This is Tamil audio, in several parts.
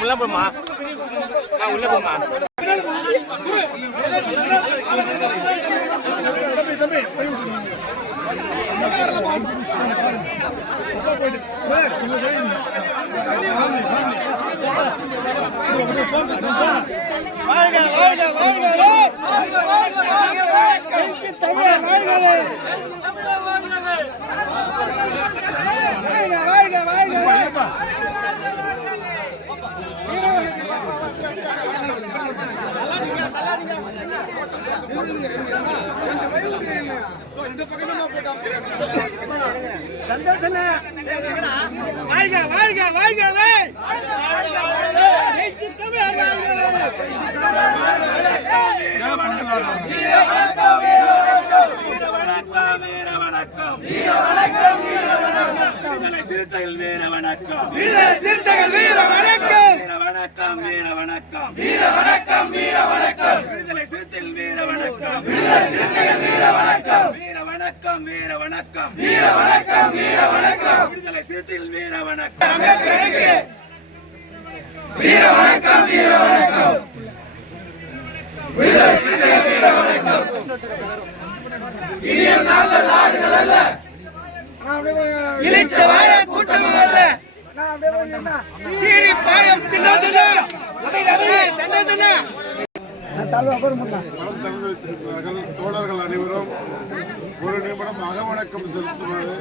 உள்ள போமா உள்ள போமா சிறுத்தைகள் வீர வணக்கம், சிறுத்தைகள் வீர வணக்கம், வீர வணக்கம், வீர வணக்கம், வீர வணக்கம், வீர வணக்கம், விடுதலை சிறுத்தைகள் வீர வணக்கம், விடுதலை சிறுத்தைகள் வீர வணக்கம், வீர வணக்கம், வீர வணக்கம், வீர வணக்கம், வீர வணக்கம், விடுதலை சிறுத்தைகள் வீர வணக்கம், அம்பேத்கருக்கு வீர வணக்கம், வீர வணக்கம், விடுதலை சிறுத்தைகள் வீர வணக்கம். இனியும் நாங்கள் ஆடுகள் அல்ல, இளிச்சவாய கூட்டம் அல்ல, சீரி பாயம் சின்னதுல தோழர்கள் அனைவரும் ஒரு நிமிடம் அகவணக்கம் செலுத்துமாறு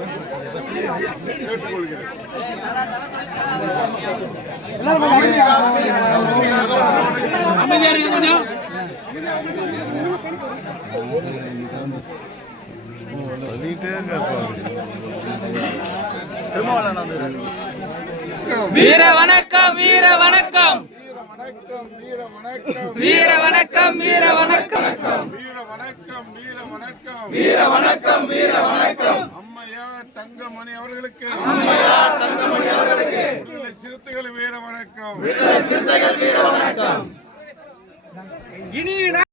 கேட்டுக்கொள்கிறேன். வீர வணக்கம், வீர வணக்கம், வீர வணக்கம், வீர வணக்கம், வீர வணக்கம், வீர வணக்கம், வீர வணக்கம், வீர வணக்கம், வீர வணக்கம், அம்மையார் தங்கமணி அவர்களுக்கு, அம்மையார் தங்கமணி அவர்களுக்கு, விடுதலை சிறுத்தைகள் வீர வணக்கம், விடுதலை சிறுத்தைகள் வீர வணக்கம். இனி